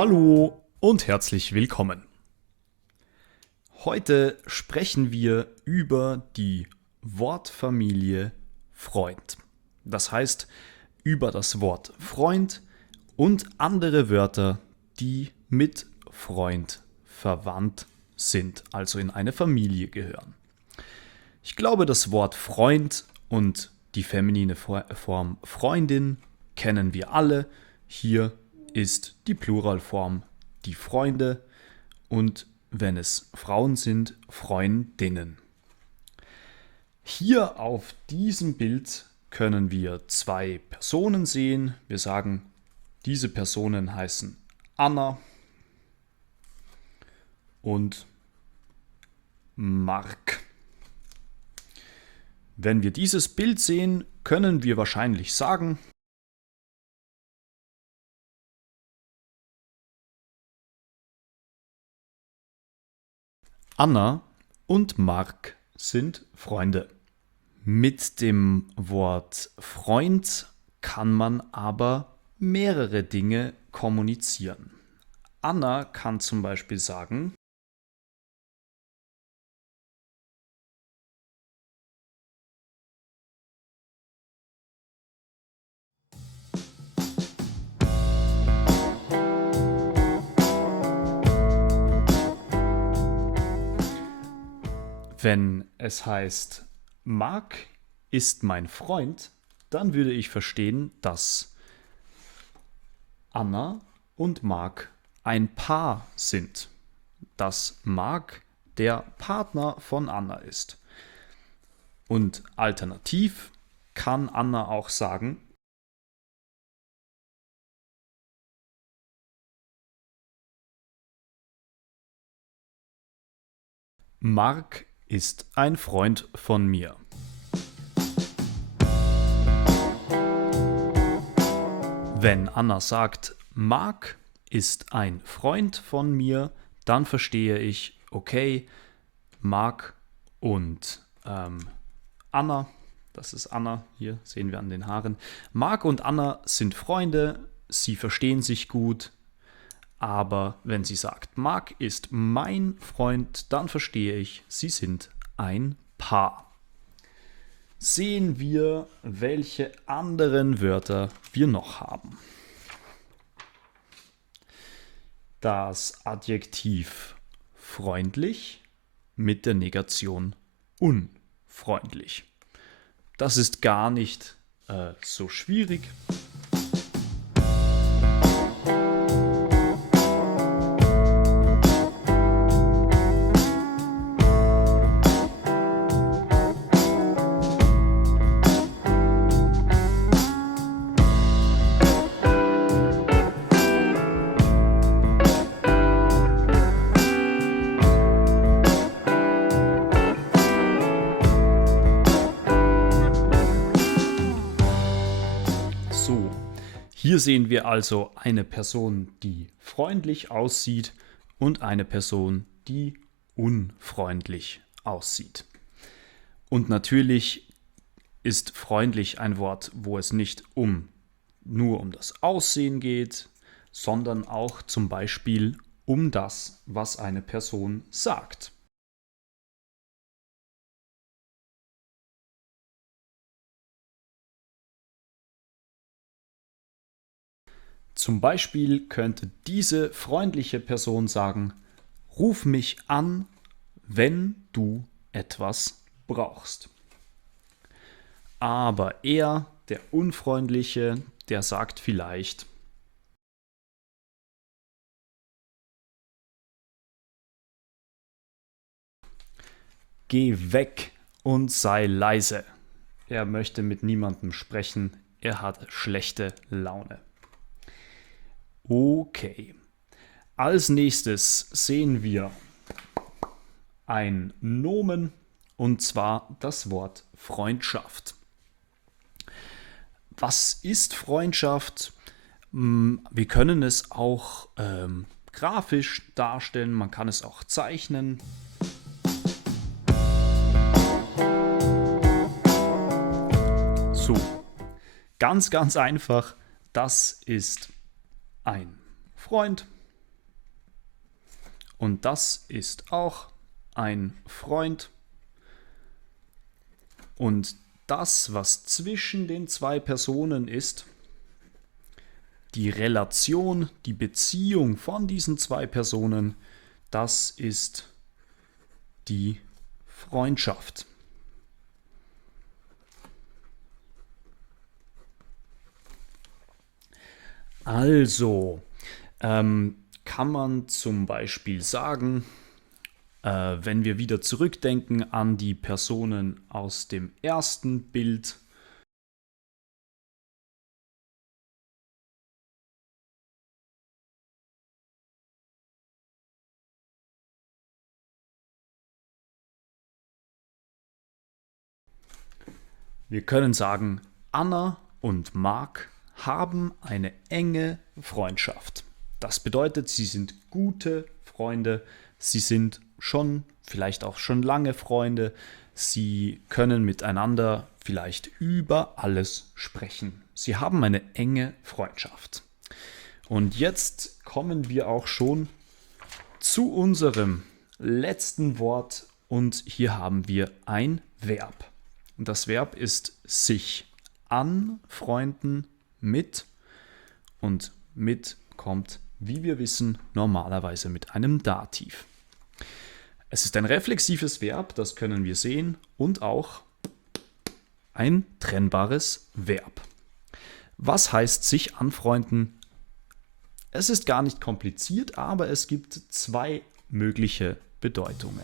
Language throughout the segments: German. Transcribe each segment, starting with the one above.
Hallo und herzlich willkommen. Heute sprechen wir über die Wortfamilie Freund. Das heißt, über das Wort Freund und andere Wörter, die mit Freund verwandt sind, also in eine Familie gehören. Ich glaube, das Wort Freund und die feminine Form Freundin kennen wir alle. Hier ist die Pluralform die Freunde und wenn es Frauen sind, Freundinnen. Hier auf diesem Bild können wir zwei Personen sehen. Wir sagen, diese Personen heißen Anna und Mark. Wenn wir dieses Bild sehen, können wir wahrscheinlich sagen, Anna und Mark sind Freunde. Mit dem Wort Freund kann man aber mehrere Dinge kommunizieren. Anna kann zum Beispiel sagen, wenn es heißt, Mark ist mein Freund, dann würde ich verstehen, dass Anna und Mark ein Paar sind. Dass Mark der Partner von Anna ist. Und alternativ kann Anna auch sagen, Mark ist ein Freund von mir. Wenn Anna sagt, Mark ist ein Freund von mir, dann verstehe ich, okay, Mark und Anna, das ist Anna, hier sehen wir an den Haaren. Mark und Anna sind Freunde, sie verstehen sich gut, aber wenn sie sagt, Mark ist mein Freund, dann verstehe ich, sie sind ein Paar. Sehen wir, welche anderen Wörter wir noch haben. Das Adjektiv freundlich mit der Negation unfreundlich. Das ist gar nicht so schwierig. Hier sehen wir also eine Person, die freundlich aussieht und eine Person, die unfreundlich aussieht. Und natürlich ist freundlich ein Wort, wo es nicht nur um das Aussehen geht, sondern auch zum Beispiel um das, was eine Person sagt. Zum Beispiel könnte diese freundliche Person sagen, ruf mich an, wenn du etwas brauchst. Aber er, der Unfreundliche, der sagt vielleicht, geh weg und sei leise. Er möchte mit niemandem sprechen, er hat schlechte Laune. Okay, als nächstes sehen wir ein Nomen und zwar das Wort Freundschaft. Was ist Freundschaft? Wir können es auch grafisch darstellen, man kann es auch zeichnen. So, ganz einfach, das ist ein Freund Und das ist auch ein Freund. Und das, was zwischen den zwei Personen ist, die Relation, die Beziehung von diesen zwei Personen, das ist die Freundschaft. Also kann man zum Beispiel sagen, wenn wir wieder zurückdenken an die Personen aus dem ersten Bild, wir können sagen, Anna und Mark haben eine enge Freundschaft. Das bedeutet, sie sind gute Freunde, sie sind schon, vielleicht auch schon lange Freunde, sie können miteinander vielleicht über alles sprechen. Sie haben eine enge Freundschaft. Und jetzt kommen wir auch schon zu unserem letzten Wort und hier haben wir ein Verb. Und das Verb ist sich anfreunden mit und mit kommt, wie wir wissen, normalerweise mit einem Dativ. Es ist ein reflexives Verb, das können wir sehen, und auch ein trennbares Verb. Was heißt sich anfreunden? Es ist gar nicht kompliziert, aber es gibt zwei mögliche Bedeutungen.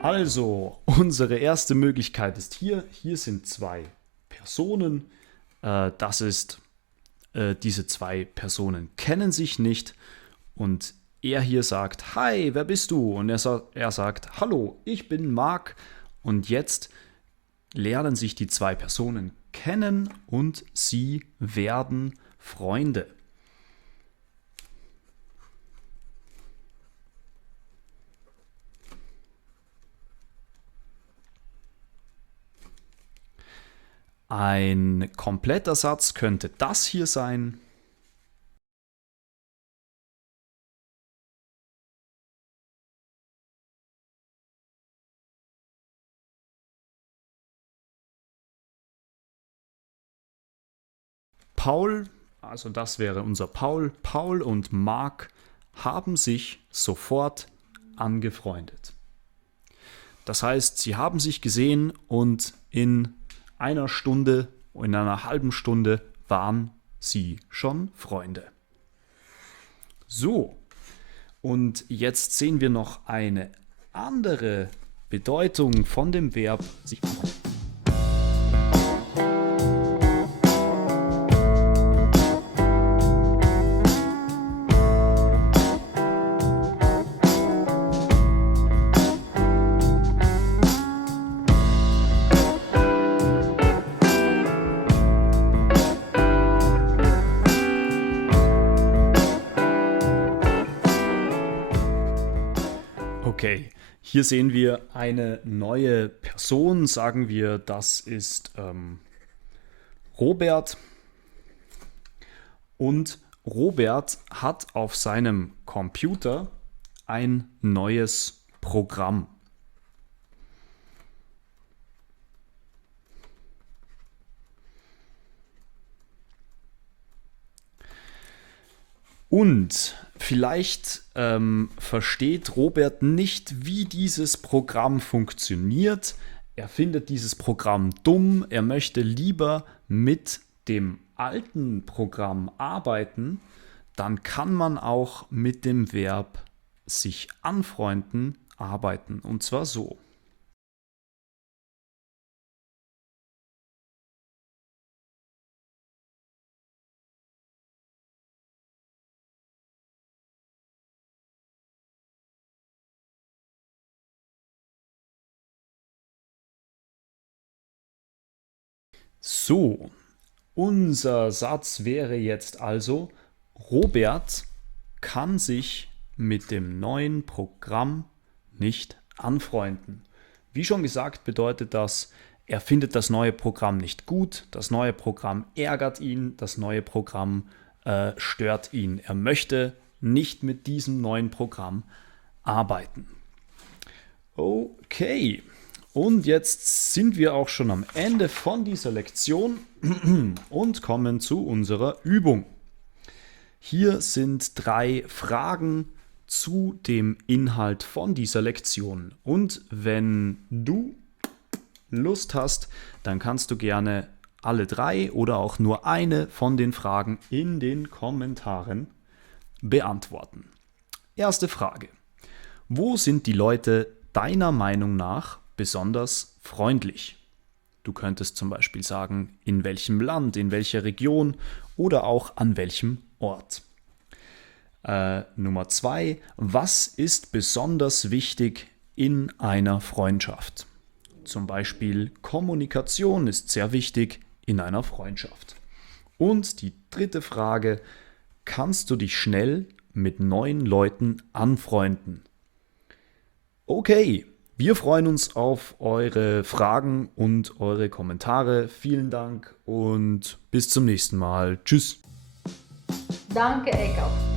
Also, unsere erste Möglichkeit ist hier. Hier sind zwei Personen. Diese zwei Personen kennen sich nicht. Und er hier sagt, hi, wer bist du? Und er sagt, hallo, ich bin Mark. Und jetzt lernen sich die zwei Personen kennen und sie werden Freunde. Ein kompletter Satz könnte das hier sein. Paul, also das wäre unser Paul, Paul und Mark haben sich sofort angefreundet. Das heißt, sie haben sich gesehen und in einer Stunde, in einer halben Stunde waren sie schon Freunde. So, und jetzt sehen wir noch eine andere Bedeutung von dem Verb sich anfreunden. Okay, hier sehen wir eine neue Person, sagen wir, das ist Robert. Und Robert hat auf seinem Computer ein neues Programm. Und vielleicht versteht Robert nicht, wie dieses Programm funktioniert. Er findet dieses Programm dumm. Er möchte lieber mit dem alten Programm arbeiten. Dann kann man auch mit dem Verb sich anfreunden arbeiten. Und zwar so. So, Unser Satz wäre jetzt also, Robert kann sich mit dem neuen Programm nicht anfreunden. Wie schon gesagt, bedeutet das, er findet das neue Programm nicht gut, das neue Programm ärgert ihn, das neue Programm stört ihn. Er möchte nicht mit diesem neuen Programm arbeiten. Okay, und jetzt sind wir auch schon am Ende von dieser Lektion und kommen zu unserer Übung. Hier sind 3 Fragen zu dem Inhalt von dieser Lektion. Und wenn du Lust hast, dann kannst du gerne alle 3 oder auch nur eine von den Fragen in den Kommentaren beantworten. Erste Frage. Wo sind die Leute deiner Meinung nach besonders freundlich? Du könntest zum Beispiel sagen, in welchem Land, in welcher Region oder auch an welchem Ort. Nummer 2. Was ist besonders wichtig in einer Freundschaft? Zum Beispiel Kommunikation ist sehr wichtig in einer Freundschaft. Und die 3. Frage, kannst du dich schnell mit neuen Leuten anfreunden? Okay, wir freuen uns auf eure Fragen und eure Kommentare. Vielen Dank und bis zum nächsten Mal. Tschüss. Danke, Eka.